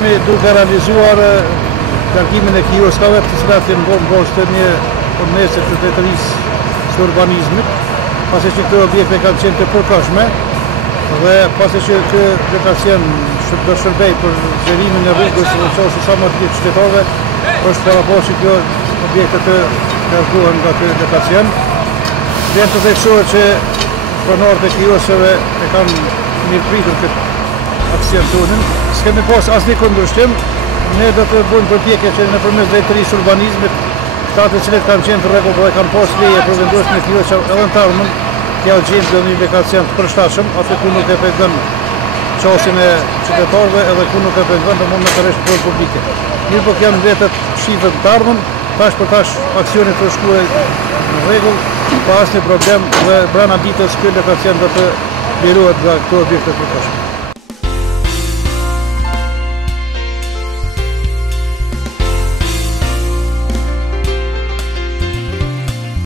Duke realizuar largimin e kioskave, të cilat janë bërë të një përmesë të drejtërisë së urbanizmit, pasi që këto objekte kanë qenë të përkohshme dhe pasi që ky lokacion do shërbej për zgjerimin e rrugës së çështës sa më të qytetarëve, është paraportë që objektet të largohen nga ky lokacion. Vjen të theksohet që pronarit e kioskeve e kanë mirëpritur këtë aksion tonin. S'kemi pas asnjë kundërshtim, ne do të bëjmë përpjekje që nëpërmes drejtërisë urbanizmit, ata të cilët kanë qenë të rregull dhe kanë pas leje për vendosjen e kioskeve edhe në tarmën, t'ja gjejmë një lokacion të përshtatshëm, atë ku nuk e pengon qasjen e qytetarëve edhe ku nuk e pengon momentalisht për publike. Mirë po janë vetët shifët të tarmën, tash për tash aksionit të shkuar në rregull, pa asnjë problem dhe brenda ditës ky lokacion do të lirohet nga këto objekte të përkohshme.